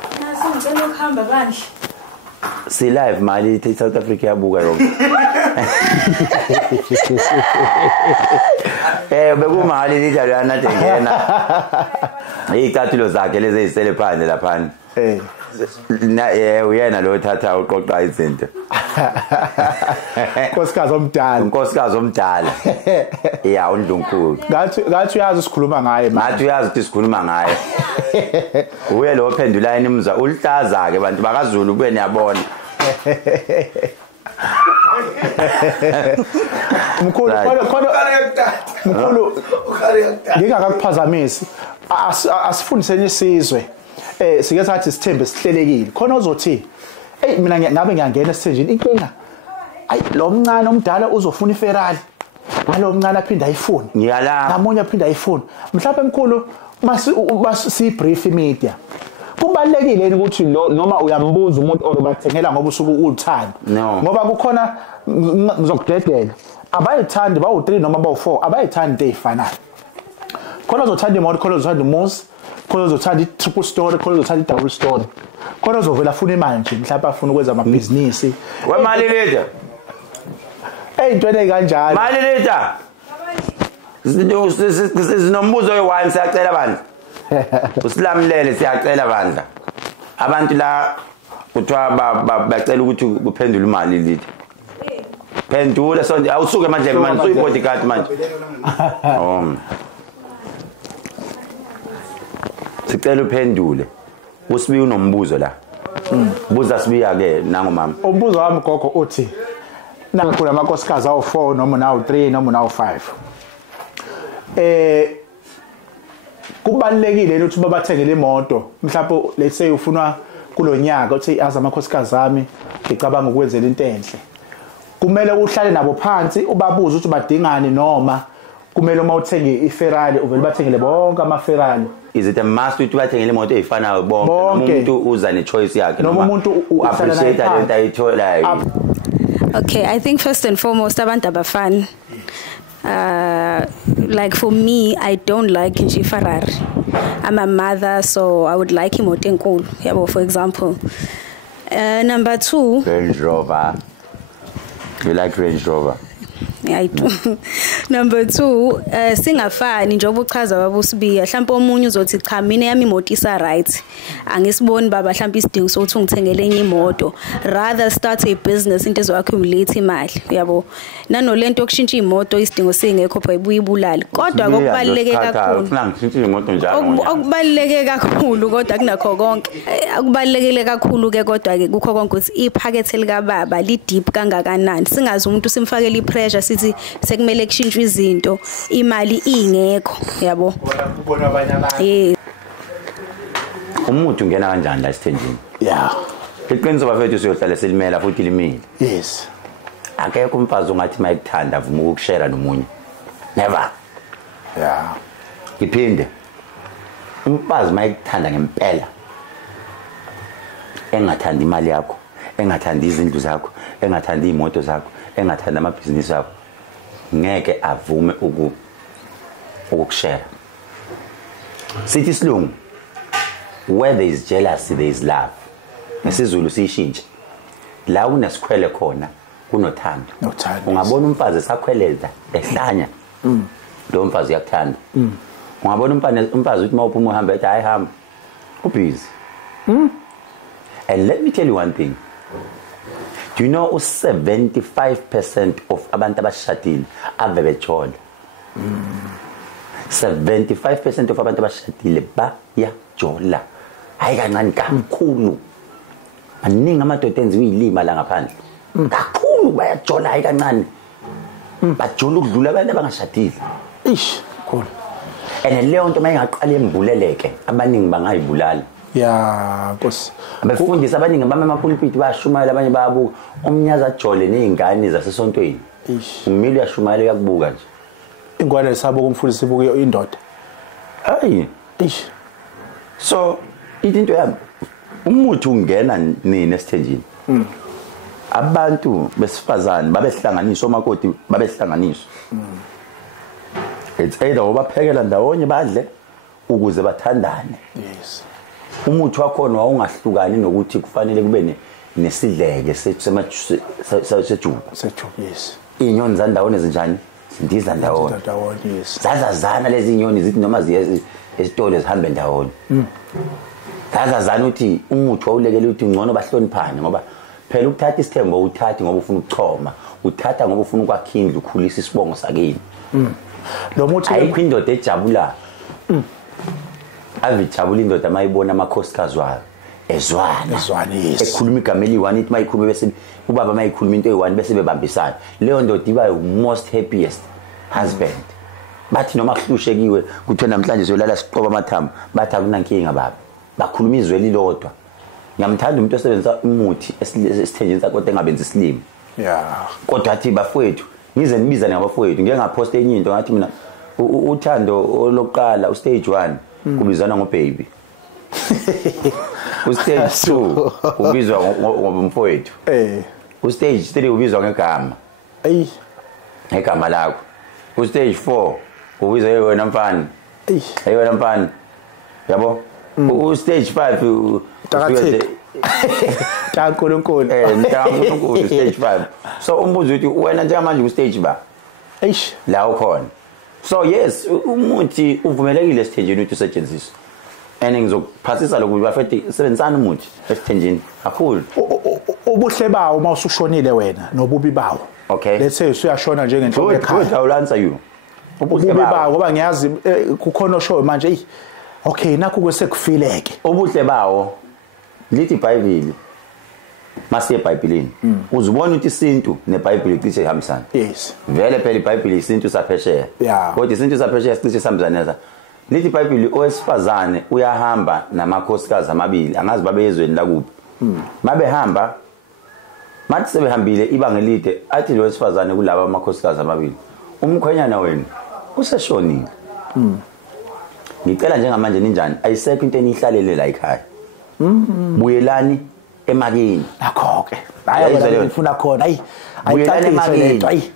Ngicela ukuhamba bandle. Si live mali South Africa yabuka yonke. Bekumali lijalana ngena. Icathulo zakhe lezi ezisele phandle lapha. Na uyena lo thatha uqoqa izinto. Unkosikazi omdala. Yeah, uNdlunkulu. Ngathi uyazi sikhuluma ngaye manje. Ngathi uyazi ukuthi sikhuluma ngaye. Uye lo phendula inimza ulihlaza ke bantu bakaZulu kube niyabona. Mkhulu ngingakakuphazamisi asifundiseni isizwe sike sathi Isithembu sihlelekile khona ozothi mina ngabe ngiyangena esithenjini inkinga lo mncane omdala uzofuna iFerrari ngalo mncane aphinda ayifune ngiyala namunye aphinda ayifune mhlawumbe mkhulu masi brief media kubalekile ukuthi noma uyambuza umuntu obathengela ngoba usuku uthanda ngoba kukhona ngizokudedela abayithandi bawu3 noma bawu4 abayithandi ezifanayo khona uzothanda imoto khona uzothanda umuzi khona uzothanda i-triple story khona uzothanda i-double story khona uzovela afuna imali nje mhlawumbe afuna ukwenza amabhizinisi wemali letha into kanjalo mali letha sinombuzo we1 siyacela bandla usilamlele siyacela bandla abantu la kuthiwa bacela ukuthi kuphendule imali letha phendula sonke awusuke manje uyibodyguard manje sicela uphendule usibi unombuzo la buza sibiya ke nangomama umbuzo wami gogo uthi nakho lamakosikazi awu4 noma nawu3 noma nawu5 kubalekile ukuthi babathengele imoto mhlawumbe let's say ufuna kulonyaka uthi aza amakhosikazi ami ngicabanga ukwenzela into enhle kumele uhlale nabo phansi ubabuze ukuthi badingani noma kumele uma uthenge iFerrari uvele bathengele bonke amaFerrari is it a must ukuthi bathengele imoto ezifanayo bonke umuntu uza ne choice yakhe noma umuntu appreciate lento ayitholayo. Okay, I think first and foremost abantu abafani like for me I don't like nje Ferrari. I'm a mother so I would like imoto enkulu yabo for example. Number 2 Range Rover. You like Range Rover? Yeah, I do. Number 2 singafani njengoba uchaza baba usibiya mhlawumbe omunye uzothi cha mina yami imoto isa right angisiboni baba mhlawumbe isidingo sokuthi ngithengele enye imoto rather start a business into ezoaccumulate imali yabo nanolento yokushintsha imoto isidingo singekho bayibuye ibulali kodwa kokubaleke kakhulu ufuna ngishintshe imoto njalo okubaleke kakhulu kodwa kunakho konke akubalekele kakhulu ke kodwa ke kukho konke ukuthi iphakethe lika baba li deep kangakanani singazi umuntu simfakele ipressure sithi sekumele kushintshwe izinto imali ingekho yabo ubona abanye abantu umuntu ungena kanjani la Isithenjini iqiniso bafethu siyohlala selimela futhi limile yes akekho umfazi ongathi mayikuthanda vuma ukushare nomunye never iphinde umfazi mayikuthanda ngempela engathanda imali yakho engathanda izindlu zakho engathanda imoto zakho engathanda amabhizinisi akho ngeke avume ukushare sithi silungu where there is jealousy there is love nesiZulu siyishintshe la unesikhwele khona kunothando ungabona umfazi esakhweleza ehlanya lo mfazi uyakuthanda ungabona umfazi uthi mawuphuma uhamba ethi hayi hamba ubusy and let me tell you one thing. Do you know 75% of abantu abashadile ave bejola 75% of abantu abashadile bayajola hayi kancane kakhulu maningi amadoda enziwe ilima la ngaphandle kakhulu bayajola hayi kancane bajola ukudlula abantu abangashadile cool and leyo nto mayingaqala embuleleke abaningi bangayibulala Nkosi abafundisi abaningi bamapulpit bayashumayela abanye bayabuka omnyaza ajole nezingane zasesontweni umili uyashumayela uyakubuka nje ingwane lesabo kumfundisi ibuke indoda hayi so into yami umuthi ungena nini Esithenjini abantu besifazane babehlanganiswa omakoti babehlanganiswa it's either obaphekela ndawonye badle ukuze bathandane yes umuthi wakhona wawungahlukani nokuthi kufanele kube nesidleke sejubu yes inyoni zandawone zinjani sindiza ndawone yes zazazana lezi inyoni zithi noma ziye esitolo zihambe ndawone zazazana uthi umuthi wawulekela ukuthi ngcono bahloniphane ngoba phela ukuthatha isithembu uthathi ngoba ufuna ukuchoma uthatha ngoba ufuna ukwakhindla ukhulisa isibongo sakini lo muthi ayikho indoda ejabula avijabula indoda mayibona amakhosikazi wayo ezwana yes ekhuluma igama eli1 ithi mayikhuluma bese ubaba mayikhuluma into eyi1 bese bebambisana leyo ndoda iba most happiest husband bathi noma kuhlushekiwe kuthe namhlanje siyolala siqoba amathambo bathi akunankinga baba bakhuluma izwe lilodwa ngiyamthanda umuntu osebenzisa umuthi esithenjini sakho kodwa engabenzi isilimo kodwa athi bafowethu ngize nibizane ngabafowethu ngeke ngaposta enye into ngathi mina uthando oloqala ustage 1 kubizana ngobaby ustage 2 ubizwa ngomfowethu ustage 3 ubizwa ngegama ngegama lakho ustage 4 ubizwa wena mfana wena mfana yabo ustage 5 takathi tankulunkulu tankulunkulu stage 5 so umbuzo uthi wena njengamanje ku stage ba la ukhona so yes umuthi uvumelekile esithenjini ukuthi usetshenziswe and ngizokuphasisa lokhu bafethi sebenzisana umuthi esithenjini kakhulu ubuhle bawo mawusushonile wena nobubi bawo okay let's say usuyashona njengenhloko ekhaya I will answer you ubuhle bawo ngoba ngiyazi kukhona oshoyo manje okay nakho kwesekufileke ubuhle bawo lithi iBhayibheli masiye eBhayibhelini uzubona ukuthi isintu neBhayibheli cishe ihambisana yes vele phela iBhayibheli isintu saphesheya kodwa isintu saphesheya cishe sihambisana lithi iBhayibheli owesifazane uyahamba namakhosikazi amabili angazi babeyezweni lakuphi mabehamba mathi sebehambile ibanga elide athi lo wesifazane kulabo amakhosikazi amabili umkhwenyana wenu useshonile ngicela njengamanje ninjani ayisekho into enihlalele la ekhaya buyelani emakini nakho ke hayi ngifuna khona hayi buyelani emakini hayi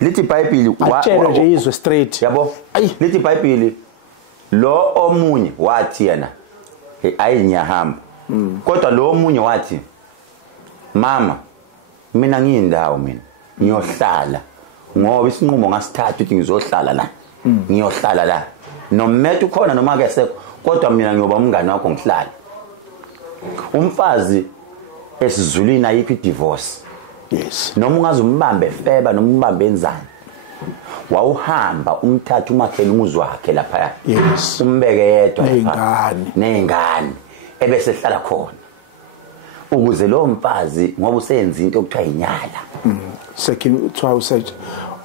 lithi iBhayibheli atshelo nje izwe straight yabo lithi iBhayibheli lo omunye wathi yena ayinyahamba kodwa lo omunye wathi mama mina ngiyindawo mina ngiyohlala ngoba isinqumo ngasithatha ukuthi ngizohlala la ngiyohlala la nomethu khona noma ke sekho kodwa mina ngiyoba umngane wakho ngihlala umfazi esizulwini ayikho divorce yes noma ungazumbambe feba noma umbambe enzani wawuhamba umthatha umakhela umuzi wakhe lapha yes umbeke yedwa nengane ebese ehlala khona ukuze lo mfazi ngoba usenza into okuthiwa inyala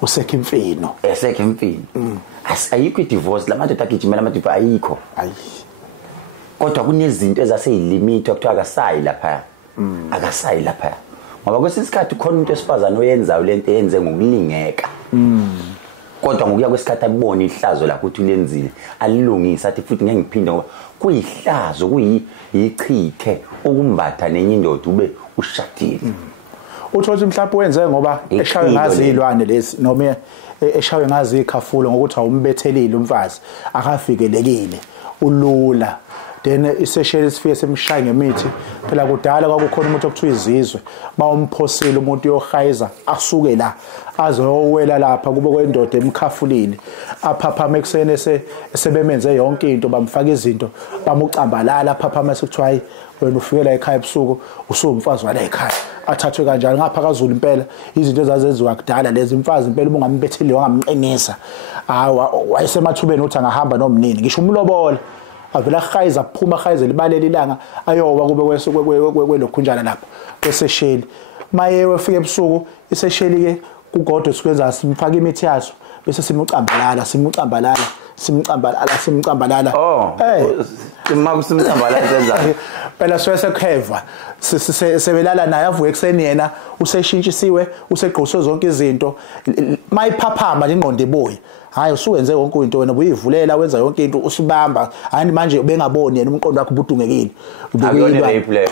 usekimfino esekimfino ayikho divorce lamadodana agijimela amadoda ayikho kodwa kunezinto ezaseyilimit okuthiwa akasayi lapha akasayi lapha ngoba kwesisikhathi khona umuntu esifazana oyenzayo lento yenze ngokulingeka kodwa ngokuya kwesikhathi abone ihlazo lakho ukuthi ulenzile alilungisa athi futhi ngeke ngiphinde ngoba kuyihlazo kuyichithe ukumbatha nenye indoda ube ushadile uthothi mhlawumbe wenze ngoba eshawe ngazi ilwane lezi noma eshawe ngazi ikhafulo ngokuthi awumbethelile umfazi akafikelekile ulula then isesheli sifike semshaya ngemithi phela kudala kwakukhona umuntu okuthiwa izizwe bawumphosile umuntu yohayiza asuke la azowela lapha kube kwendoda emkhafulile aphaphama eksene sebemenze yonke into bamfaka izinto bamucambalala aphaphama sekuthiwa wena ufikela ekhaya ebusuku usumfazi wala ekhaya athathwe kanjalo ngapha kaZulu impela izinto ezazenziwa kudala lezi imfazi impela ubungambetheli wangamqinisa wayesemathubeni uthi angahamba nomnini ngisho umlobola avela khayiza kuphuma khayiza libalele ilanga ayowa kube kwelokhunjana lapha kwesesheli maye wefika ebusuku isesheli ke kugodwe sikwenza simfaka imithi yaso bese simucambalala makusimcambalala senza phela sekheva sebelala naye avuke ekseni yena useshintshisiwe usegqoswe zonke izinto mayiphaphama nje ingqondo eboyi hayi usuwenze yonke into wena ubuyivulela wenza yonke into usibamba hayi manje ubengaboni yena umqondo wakho ubudungekile ubuyile rape le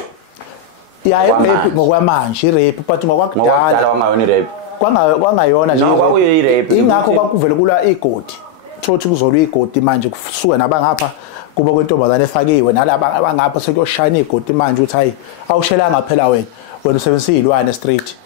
rape ngokwamanje rape but ngokwakudala wangayona rape kwangayona nje no kwakuyi rape ingakho kwakuvele kula igodi thothi kuzolwa igodi manje kusuke nabangapha kuba kwentombazane efakiwe nalaba abangapha sekuyoshayina igodi manje uthi hayi awushelanga phela wena usebenzisa izilwane street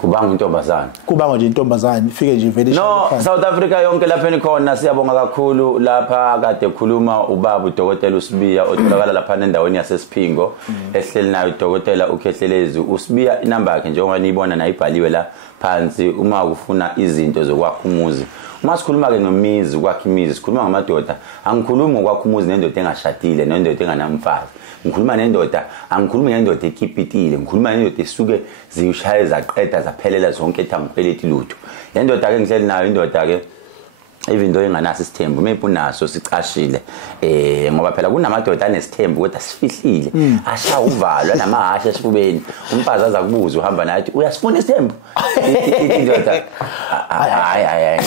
kubanga intombazane kubanga nje intombazane ifike nje ivele no South Africa yonke lapha enikhona siyabonga kakhulu lapha kade khuluma ubaba uDokotela uSibiya otholakala lapha endaweni yaseSiphingo ehleli nayo uDokotela uKhehlelezi uSibiya inamba yakhe njengoba niyibona nayo ibhaliwe la phansi uma ufuna izinto zokwakha umuzi uma sikhuluma ke ngemizi ukwakha imizi sikhuluma ngamadoda angikhulumi ngokwakha umuzi nendoda engashadile nendoda enganamfazi ngikhuluma nendoda angikhulumi nendoda ekhipitile ngikhuluma nendoda esuke ziyishaye zaqeda zaphelela zonke ethangikwelethi lutho lendoda ke ngihleli nayo indoda ke even though inganaso isithembu maybe unaso sicashile ngoba phela kunamadoda anesithembu kodwa sifihlile asha uvalwa namahashe esifubeni umfazi aza kubuza uhamba nathi uyasifuna isithembu indoda hayi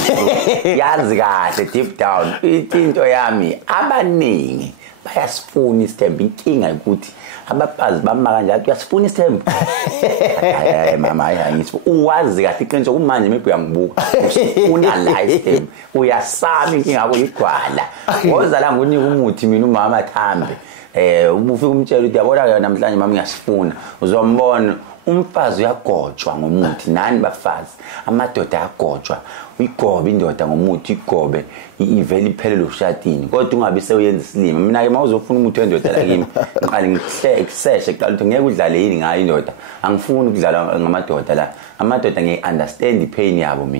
yazi kahle deep down into yami abaningi bayasifuna isithembu inkinga ukuthi abafazi bamaka kanjalo uyasifuna isithembu hayi mama hayi ngithi uwazi kahle iqiniso kumanje maybe uyangibuka ufuna la isithembu uyasami inkinga yakho igwala ngoza la ngonika umuthi mina umama Thambe ufika umtshela ukuthi yabona ke namhlanje mama ngiyasifuna uzombona umfazi uyagojwa ngomuthi nani bafazi amadoda ayagojwa uyigobe indoda ngomuthi igobe iveli iphelele ushadini kodwa ungabe sewuyenza isilima mina ke mawuzofuna umuthi wendoda la kimi ngiqale ngikuseshe kuqala ukuthi ngeke udlale yini ngayo indoda angifuni ukudlala ngamadoda la amadoda ngiyi understand ipain yabo mina